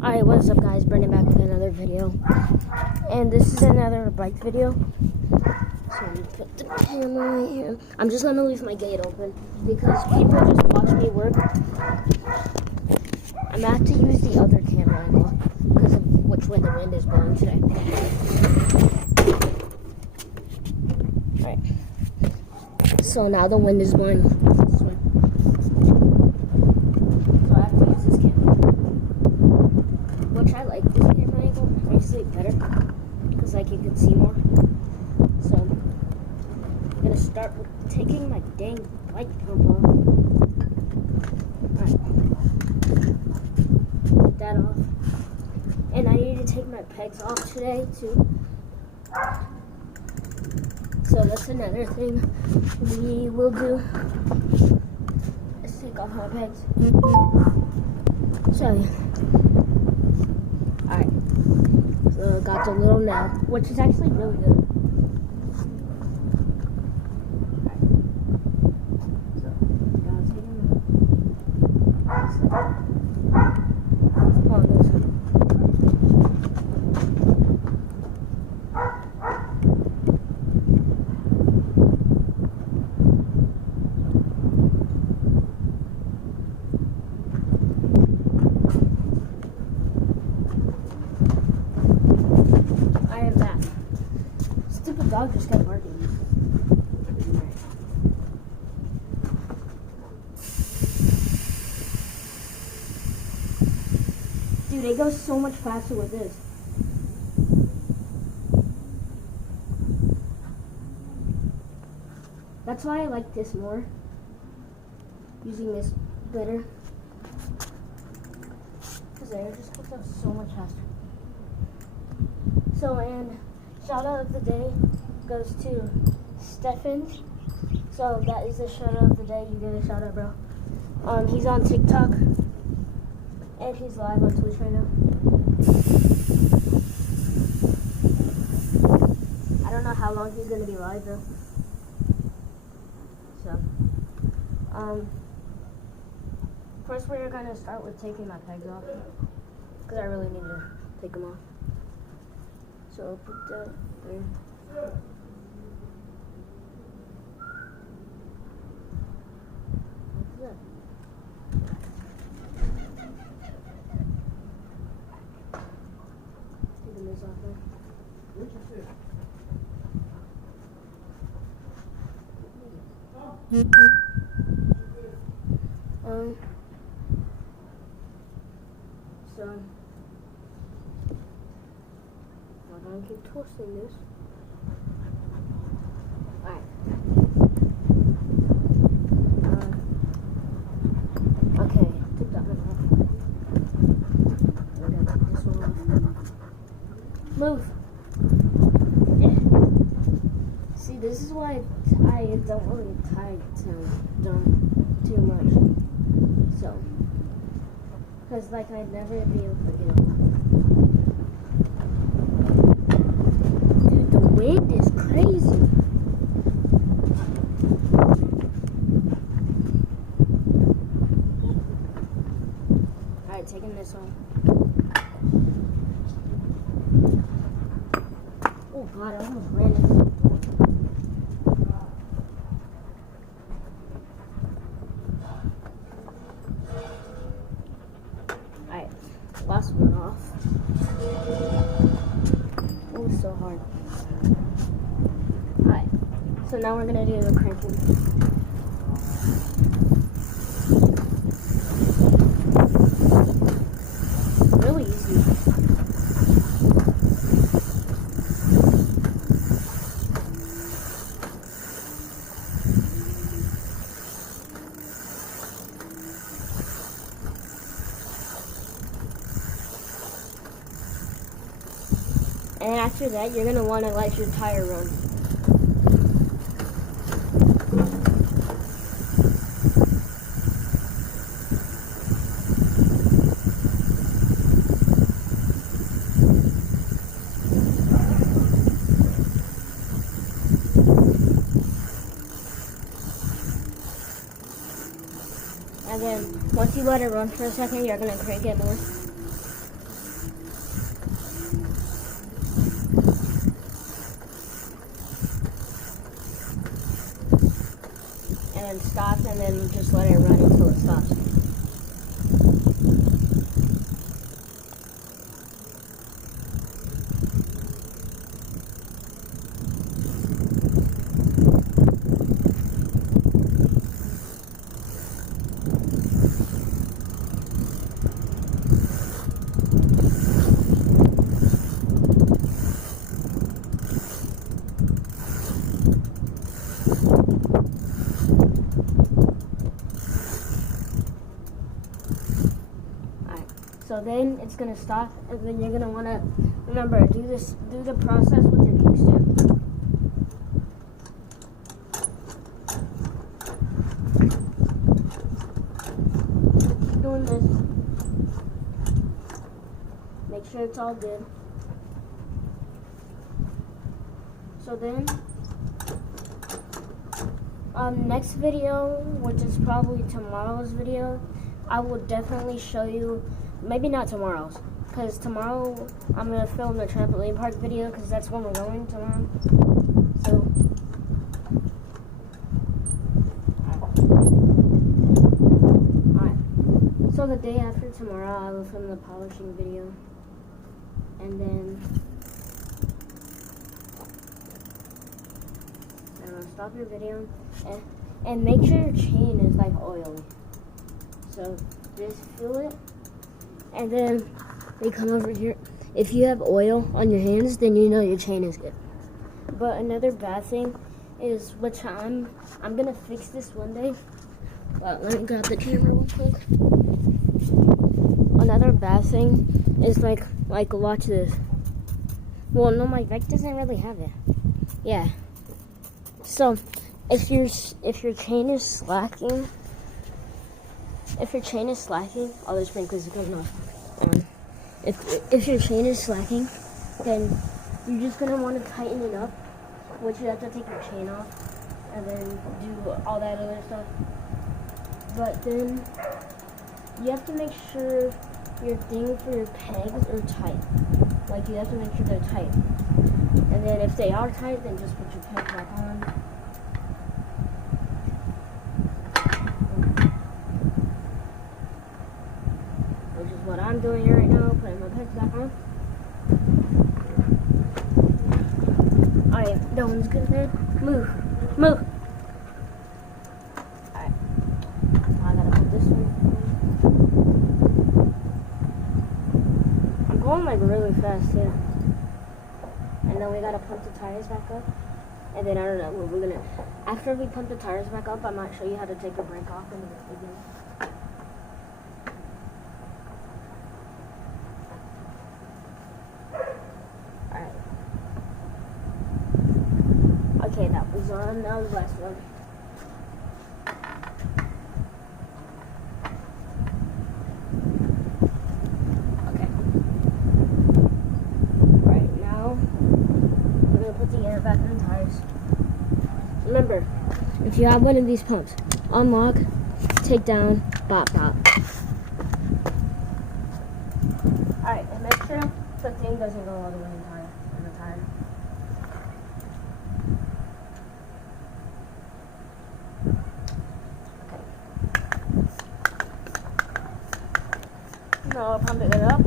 Alright, what is up guys, Brendan back with another video, and this is another bike video. So let me put the camera right here. I'm just gonna leave my gate open because people just watch me work. I'm gonna have to use the other camera angle because of which way the wind is blowing today. Alright, so now the wind is blowing this way. So I have to use this camera. Which I like this camera angle, actually better, because like you can see more. So I'm gonna start with taking my dang bike pump off. Alright, get that off. And I need to take my pegs off today too. So that's another thing we will do. Let's take off my pegs. Show you. Alright, so got the little nail, which is actually really good. Alright, so gotta take him out. Oh, this one. Stupid dog just kept barking. Dude, it goes so much faster with this. That's why I like this more. Using this better. Because it just goes up so much faster. So, and shout out of the day goes to Stefan. So that is the shout out of the day. You get a shout out, bro. He's on TikTok and he's live on Twitch right now. I don't know how long he's gonna be live though. So, first we're gonna start with taking my pegs off because I really need to take them off. So I'll put that there. What's that? Taking this off there. So I'm gonna keep twisting this. Alright. Okay, took that one off. We're gonna take this one off. Move! Yeah. See, this is why I don't really tie down too much. So, because like I'd never be able to get it off. Wind is crazy. Alright, taking this one. Oh god, I almost ran into the door. Alright, last one off. Oh, it's so hard. Alright, so now we're gonna do the cranking. Really easy. And after that, you're gonna want to let your tire run. And then once you let it run for a second, you're gonna crank it more. then stop, and then just let it run until it stops. So then it's gonna stop, and then you're gonna wanna remember do the process with your kickstand. Keep doing this. Make sure it's all good. So then, next video, which is probably tomorrow's video, I will definitely show you. Maybe not tomorrow's, because tomorrow I'm going to film the trampoline park video, because that's when we're going tomorrow. So, alright. So the day after tomorrow, I will film the polishing video. And then, I'll stop your video. And make sure your chain is like oily. So, just feel it. And then we come over here. If you have oil on your hands, then you know your chain is good. But another bad thing is, which I'm gonna fix this one day. Well, let me grab the camera real quick. Another bad thing is like watch this. Well, no, my Vec doesn't really have it. Yeah. So if your chain is slacking. If your chain is slacking, all the sprinklers are coming off. If your chain is slacking, then you're just gonna want to tighten it up, which you have to take your chain off and then do all that other stuff. But then you have to make sure your thing for your pegs are tight. Like, you have to make sure they're tight. And then if they are tight, then just put your peg back on. What I'm doing here right now, putting my pegs back on. Alright, that one's good, man. Move. Alright. I gotta put this one. I'm going like really fast too. And then we gotta pump the tires back up. And then I don't know what we're gonna. After we pump the tires back up, I might show you how to take a brake off in the beginning. Okay, that was on. Now the last one. Okay. Alright, now we're going to put the air back in the tires. Remember, if you have one of these pumps, unlock, take down, bop, bop. Alright, and make sure the thing doesn't go all the way in the tire. No, pump it up.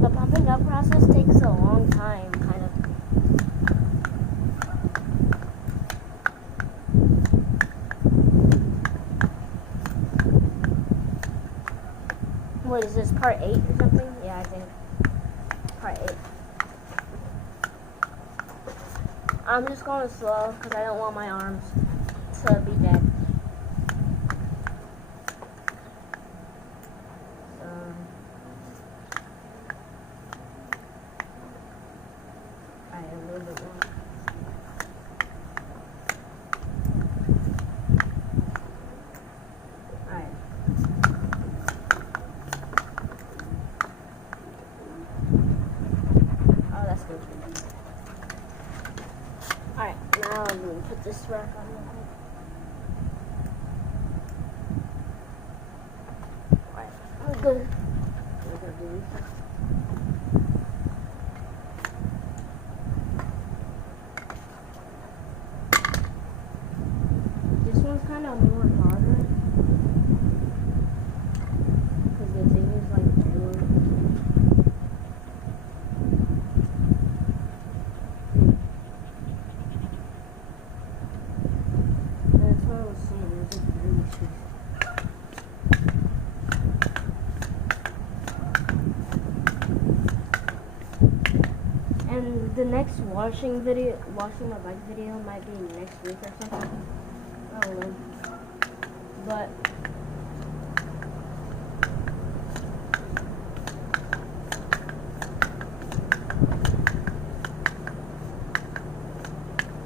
The pumping up process takes a long time, kind of. What is this, part 8 or something? Yeah, I think. Part 8. I'm just going slow because I don't want my arms to be dead. Alright, a little bit more. Alright. Oh, that's good. Alright, now I'm going to put this rack on real quick. good. This one's kind of more harder because the thing is like blue. That's what I was saying. It's just really sweet. And the next washing my bike video might be next week or something. I don't know. But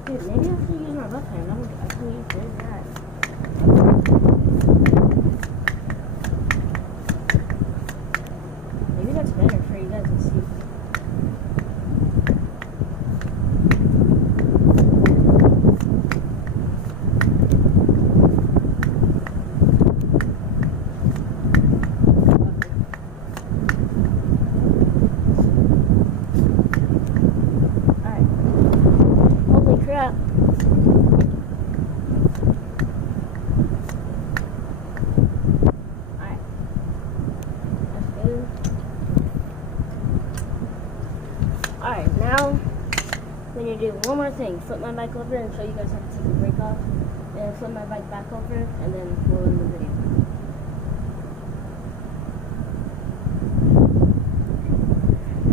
dude, maybe I have to use my left hand. I can use that. Maybe that's better for you guys to see. Crap. Alright. That's good. Alright, now we need to do one more thing. Flip my bike over and show you guys how to take the brake off. And flip my bike back over and then we'll end the video.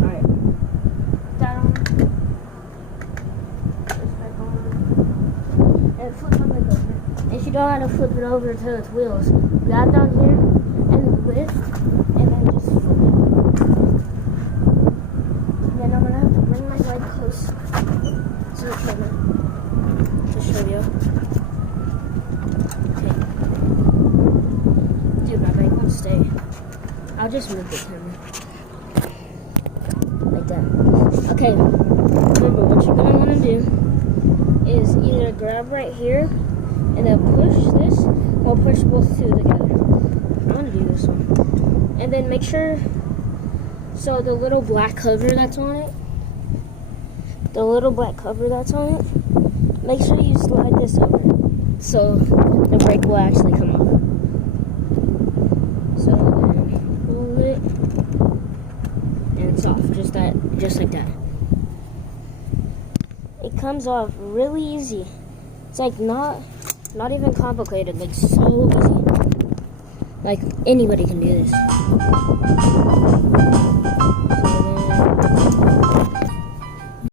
Alright. That on. And flip my bike over. If you don't know how to flip it over to its wheels, grab down here and lift, and then just flip it. And then I'm gonna have to bring my bike close to the camera to show you. Okay. Dude, my bike won't stay. I'll just move the camera. Like that. Okay. Remember, what you're gonna wanna do is either grab right here and then push this or push both two together. I'm gonna do this one. And then make sure, so the little black cover that's on it, make sure you slide this over so the brake will actually come off. So then pull it and it's off, just like that. It comes off really easy. It's like not even complicated, like so easy. Like anybody can do this.